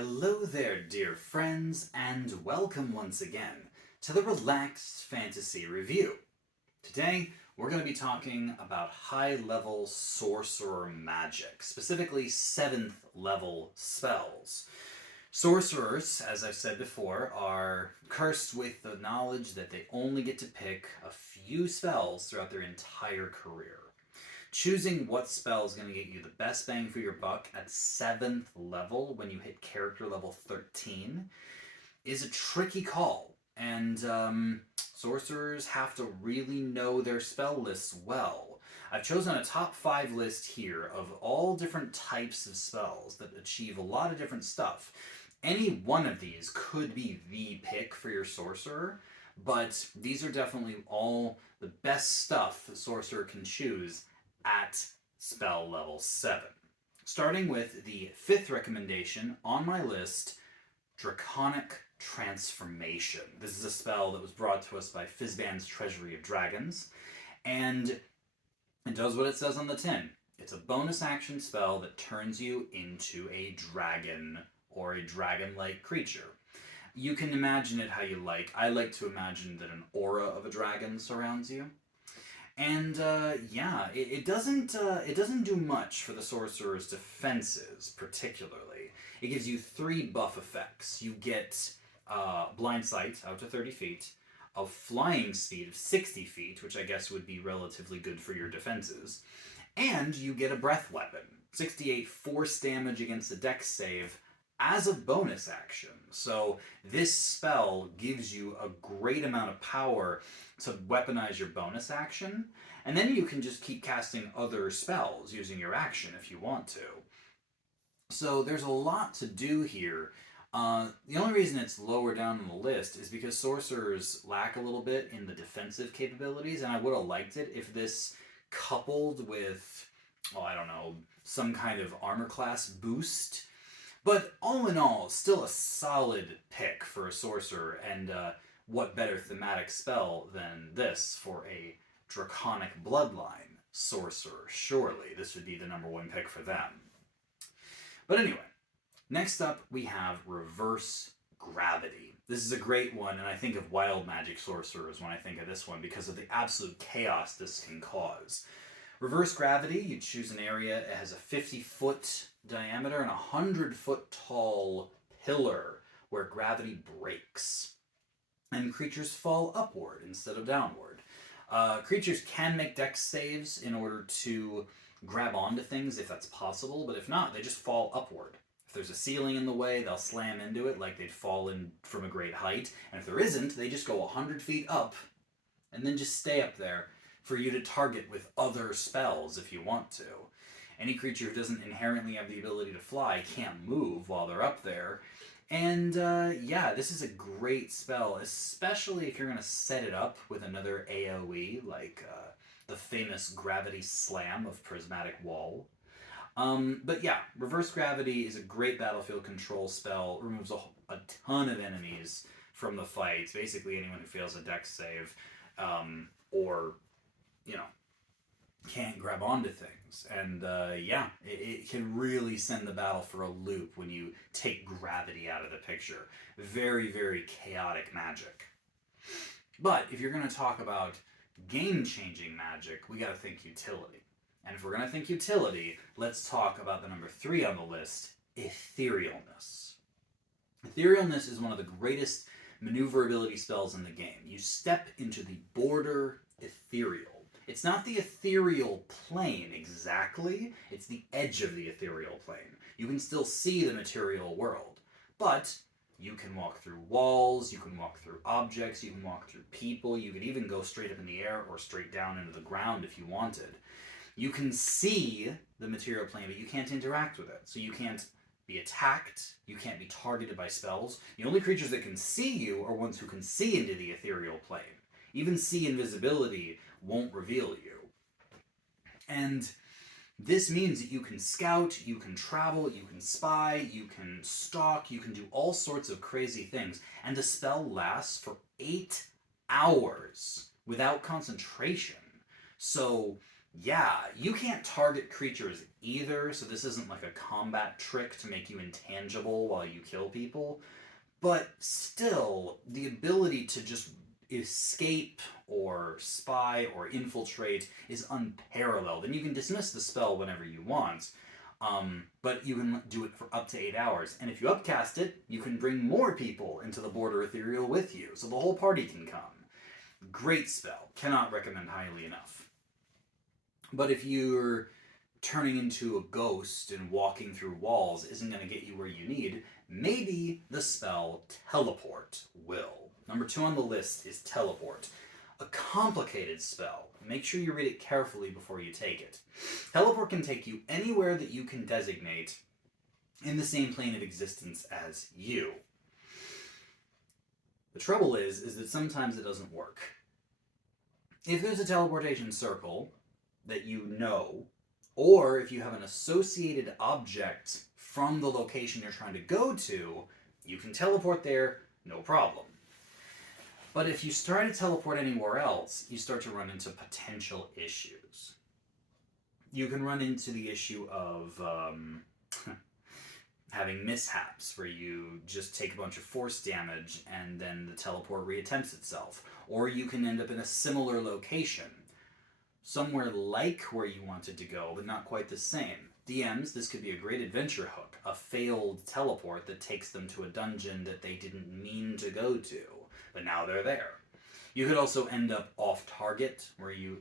Hello there, dear friends, and welcome once again to the Relaxed Fantasy Review. Today, we're going to be talking about high-level sorcerer magic, specifically 7th level spells. Sorcerers, as I've said before, are cursed with the knowledge that they only get to pick a few spells throughout their entire career. Choosing what spell is going to get you the best bang for your buck at 7th level when you hit character level 13 is a tricky call, and sorcerers have to really know their spell lists well. I've chosen a top 5 list here of all different types of spells that achieve a lot of different stuff. Any one of these could be the pick for your sorcerer, but these are definitely all the best stuff the sorcerer can choose at spell level 7. Starting with the 5th recommendation on my list, Draconic Transformation. This is a spell that was brought to us by Fizban's Treasury of Dragons, and it does what it says on the tin. It's a bonus action spell that turns you into a dragon or a dragon-like creature. You can imagine it how you like. I like to imagine that an aura of a dragon surrounds you. And it doesn't do much for the sorcerer's defenses, particularly. It gives you 3 buff effects. You get blind sight out to 30 feet, a flying speed of 60 feet, which I guess would be relatively good for your defenses, and you get a breath weapon, 68 force damage against a dex save as a bonus action. So this spell gives you a great amount of power to weaponize your bonus action, and then you can just keep casting other spells using your action if you want to. So there's a lot to do here. The only reason it's lower down on the list is because sorcerers lack a little bit in the defensive capabilities, and I would have liked it if this coupled with, some kind of armor class boost. But all in all, still a solid pick for a sorcerer, and what better thematic spell than this for a Draconic Bloodline sorcerer? Surely this would be the number 1 pick for them. But anyway, next up we have Reverse Gravity. This is a great one, and I think of wild magic sorcerers when I think of this one because of the absolute chaos this can cause. Reverse Gravity, you choose an area that has a 50-foot diameter and a 100-foot tall pillar where gravity breaks, and creatures fall upward instead of downward. Creatures can make dex saves in order to grab onto things if that's possible, but if not, they just fall upward. If there's a ceiling in the way, they'll slam into it like they'd fall in from a great height, and if there isn't, they just go 100 feet up and then just stay up there for you to target with other spells if you want to. Any creature who doesn't inherently have the ability to fly can't move while they're up there. And this is a great spell, especially if you're going to set it up with another AoE, like the famous Gravity Slam of Prismatic Wall. Reverse Gravity is a great battlefield control spell, removes a ton of enemies from the fight, basically anyone who fails a dex save, or can't grab onto things. And it can really send the battle for a loop when you take gravity out of the picture. Very, very chaotic magic. But if you're going to talk about game-changing magic, we got to think utility. And if we're going to think utility, let's talk about the number 3 on the list, Etherealness. Etherealness is one of the greatest maneuverability spells in the game. You step into the border ethereal. It's not the ethereal plane exactly, it's the edge of the ethereal plane. You can still see the material world, but you can walk through walls, you can walk through objects, you can walk through people, you could even go straight up in the air or straight down into the ground if you wanted. You can see the material plane, but you can't interact with it. So you can't be attacked, you can't be targeted by spells. The only creatures that can see you are ones who can see into the ethereal plane. Even see invisibility won't reveal you. And this means that you can scout, you can travel, you can spy, you can stalk, you can do all sorts of crazy things. And the spell lasts for 8 hours without concentration. So Yeah, you can't target creatures either, so this isn't like a combat trick to make you intangible while you kill people. But still, the ability to just escape or spy or infiltrate is unparalleled. And you can dismiss the spell whenever you want, but you can do it for up to 8 hours. And if you upcast it, you can bring more people into the Border Ethereal with you, so the whole party can come. Great spell. Cannot recommend highly enough. But if you're turning into a ghost and walking through walls isn't going to get you where you need, maybe the spell Teleport will. Number 2 on the list is Teleport. A complicated spell. Make sure you read it carefully before you take it. Teleport can take you anywhere that you can designate in the same plane of existence as you. The trouble is that sometimes it doesn't work. If there's a teleportation circle that you know, or if you have an associated object from the location you're trying to go to, you can teleport there, no problem. But if you try to teleport anywhere else, you start to run into potential issues. You can run into the issue of having mishaps, where you just take a bunch of force damage and then the teleport reattempts itself. Or you can end up in a similar location, somewhere like where you wanted to go, but not quite the same. DMs, this could be a great adventure hook, a failed teleport that takes them to a dungeon that they didn't mean to go to, but now they're there. You could also end up off target, where you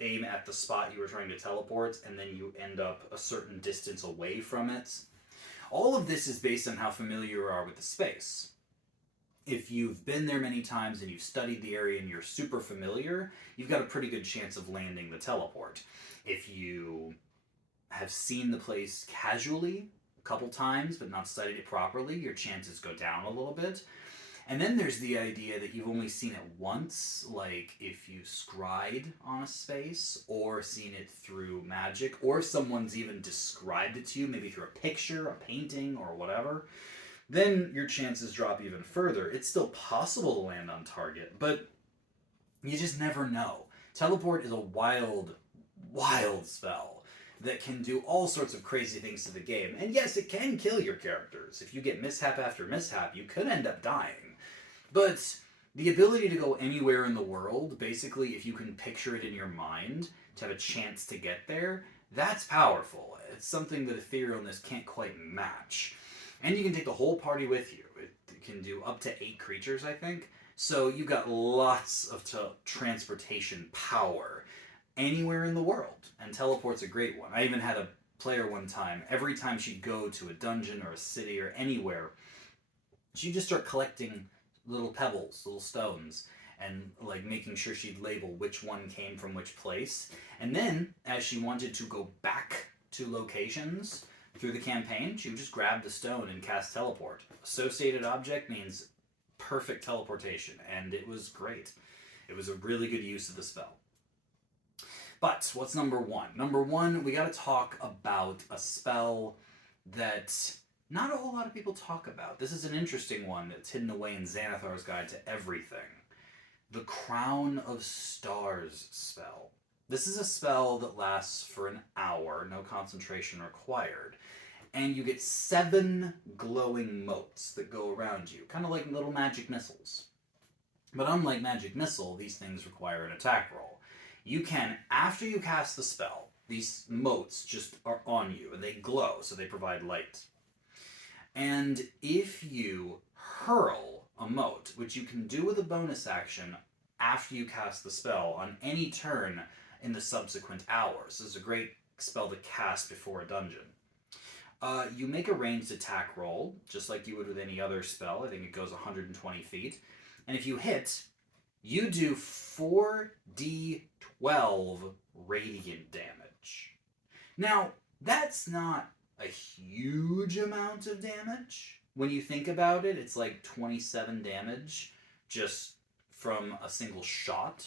aim at the spot you were trying to teleport, and then you end up a certain distance away from it. All of this is based on how familiar you are with the space. If you've been there many times and you've studied the area and you're super familiar, you've got a pretty good chance of landing the teleport. If you have seen the place casually a couple times but not studied it properly, your chances go down a little bit. And then there's the idea that you've only seen it once, like if you scryed on a space or seen it through magic, or if someone's even described it to you, maybe through a picture, a painting, or whatever. Then your chances drop even further. It's still possible to land on target, but you just never know. Teleport is a wild, wild spell that can do all sorts of crazy things to the game. And yes, it can kill your characters. If you get mishap after mishap, you could end up dying. But the ability to go anywhere in the world, basically, if you can picture it in your mind, to have a chance to get there, that's powerful. It's something that Etherealness can't quite match. And you can take the whole party with you. It can do up to 8 creatures, I think. So you've got lots of transportation power anywhere in the world. And Teleport's a great one. I even had a player one time, every time she'd go to a dungeon or a city or anywhere, she'd just start collecting little pebbles, little stones, and making sure she'd label which one came from which place. And then, as she wanted to go back to locations through the campaign, she would just grab the stone and cast Teleport. Associated object means perfect teleportation, and it was great. It was a really good use of the spell. But what's number 1? Number 1, we gotta talk about a spell that not a whole lot of people talk about. This is an interesting one that's hidden away in Xanathar's Guide to Everything. The Crown of Stars spell. This is a spell that lasts for an hour, no concentration required. And you get 7 glowing motes that go around you, kind of like little magic missiles. But unlike magic missile, these things require an attack roll. You can, after you cast the spell, these motes just are on you, and they glow, so they provide light. And if you hurl a mote, which you can do with a bonus action after you cast the spell on any turn in the subsequent hours. This is a great spell to cast before a dungeon. You make a ranged attack roll, just like you would with any other spell. I think it goes 120 feet. And if you hit, you do 4d12 radiant damage. Now, that's not a huge amount of damage. When you think about it, it's like 27 damage just from a single shot.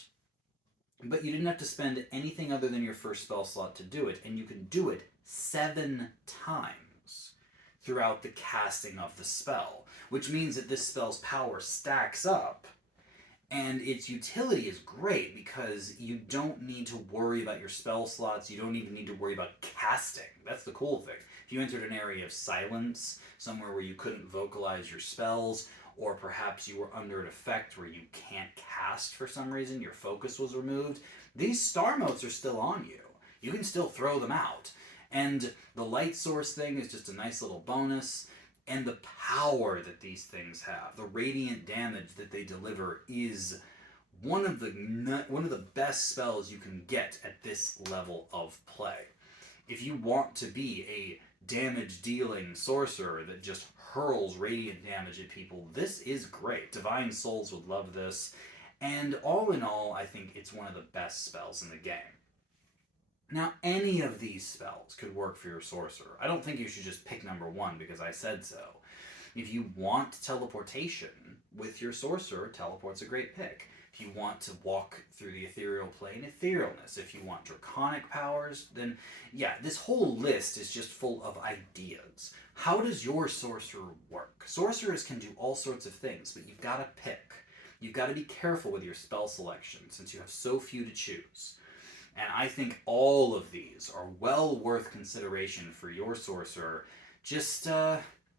But you didn't have to spend anything other than your first spell slot to do it, and you can do it 7 times throughout the casting of the spell, which means that this spell's power stacks up, And its utility is great because you don't need to worry about your spell slots. You don't even need to worry about casting. That's the cool thing. If you entered an area of silence, somewhere where you couldn't vocalize your spells, or perhaps you were under an effect where you can't cast for some reason, your focus was removed, these star motes are still on you. You can still throw them out. And the light source thing is just a nice little bonus. And the power that these things have, the radiant damage that they deliver, is one of the best spells you can get at this level of play. If you want to be a damage-dealing sorcerer that just hurls radiant damage at people, this is great. Divine Souls would love this. And all in all, I think it's one of the best spells in the game. Now, any of these spells could work for your sorcerer. I don't think you should just pick number one because I said so. If you want teleportation with your sorcerer, teleport's a great pick. If you want to walk through the ethereal plane, Etherealness. If you want draconic powers, then yeah, this whole list is just full of ideas. How does your sorcerer work? Sorcerers can do all sorts of things, but you've got to pick. You've got to be careful with your spell selection since you have so few to choose. And I think all of these are well worth consideration for your sorcerer. Just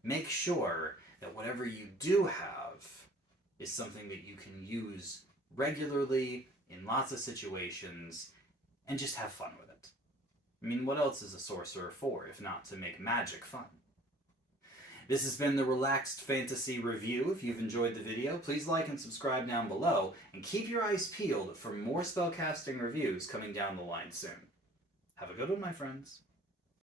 make sure that whatever you do have is something that you can use regularly in lots of situations and just have fun with it. I mean, what else is a sorcerer for if not to make magic fun? This has been the Relaxed Fantasy Review. If you've enjoyed the video, please like and subscribe down below, and keep your eyes peeled for more spellcasting reviews coming down the line soon. Have a good one, my friends.